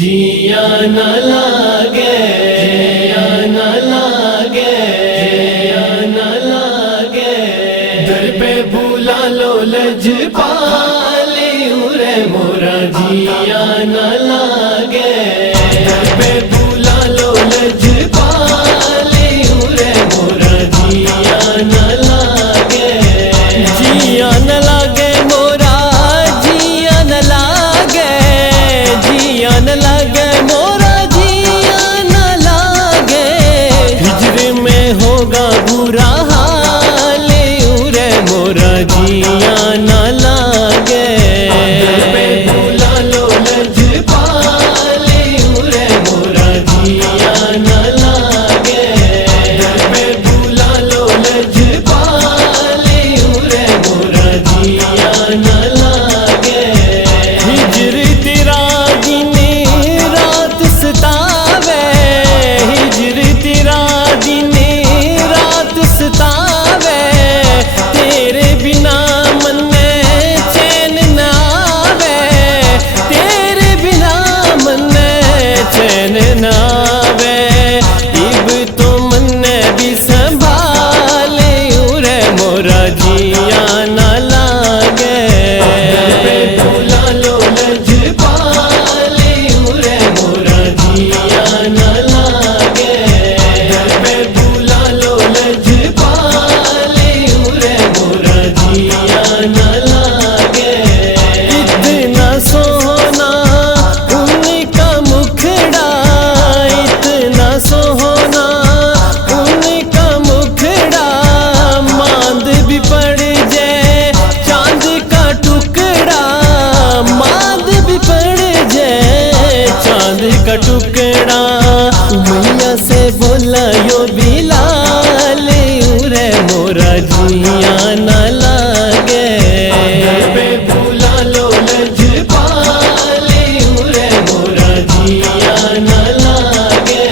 जिया न लागे, जिया न लागे, जिया न लागे। दर पे बुला लो लजपाली उरे मोरा जिया न लागे। दर पे बुला लो लजपाली उरे मोरा जिया न लागे। जिया न लागे मोरा जिया न लागे, जिया न लागे मोरा जिया न लागे। हिजर में होगा बुरा हाल उरे मोरा जिया न लागे। दर पे बुला लो लजपाली उरे मोरा जिया न लागे। दर पे बुला लो लजपाली उरे मोरा जिया न लागे। हिजर तेरा दिन रात सतावे, हिजर तेरा दिन रात सतावे। तेरे बिना मन में चैन न आवे, तेरे बिना मन में चैन न आवे। इब तो मन भी संभाले उरे मोरा जिया न लागे। दर पे बुला लो लजपाली उरे मोरा जिया न लागे। दर पे बुला लो लजपाली उरे मोरा जिया न लागे। इतना सोना उनका मुखड़ा, इतना सोना उनका मुखड़ा। मांद भी पड़ जाए चांद का टुकड़ा, मांद भी पड़ जाए चांद का टुकड़ा। मैया से बोला यो बिलाल उरे मोरा जिया न लागे। दर पे बुला लो लजपाली उरे मोरा जिया न लागे।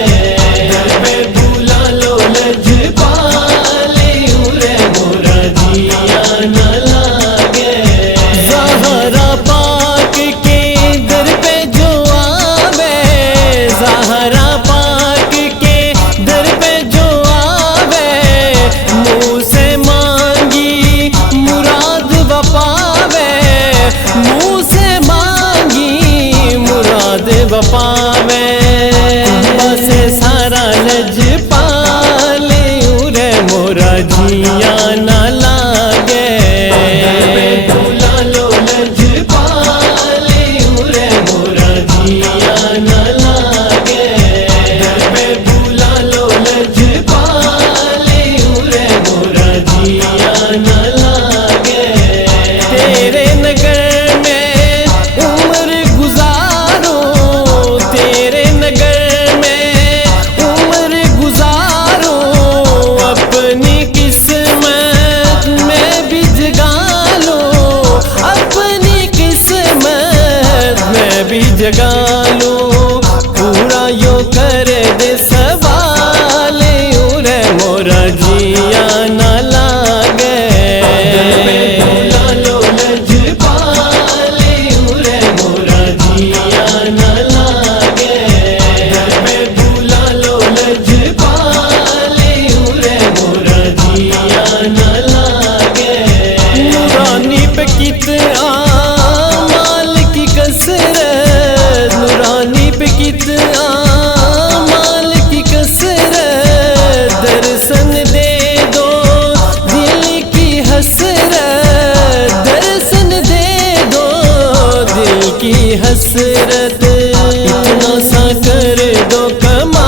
दर पे बुला लो लजपाली उरे मोरा जिया न लागे। ज़हरा पाक के दर पे जो आवे, ज़हरा पाक के दर पे जो आवे। मुँह से मांगी मुराद बपावे, मुँह से मांगी मुराद बपावे। बस सारा लजपाले उरे मोरा जिया न लागे। दर पे बुला लो लजपाली उरे मोरा जिया न लागे। दर पे बुला लो लजपाली उरे मोरा जिया न लागे। तेरे नगर में उम्र गुजारो, तेरे नगर में उम्र गुजारो। अपनी किस्मत में भी जगा लो, अपनी किस्मत में भी जगा लो। पूरा यो कर दे सवाल उरे मोरा जिया न लागे। दर पे बुला लो लजपाली उरे मोरा जिया न लागे। दर पे बुला लो लजपाली उरे मोरा जिया न लागे। नूरानी पे कितना माल की कसरत, नूरानी पे कितना माल की कसरत। दर्शन दे दो दिल की हसरत, दर्शन दे दो दिल की हसरत। इतना सा कर दो कमा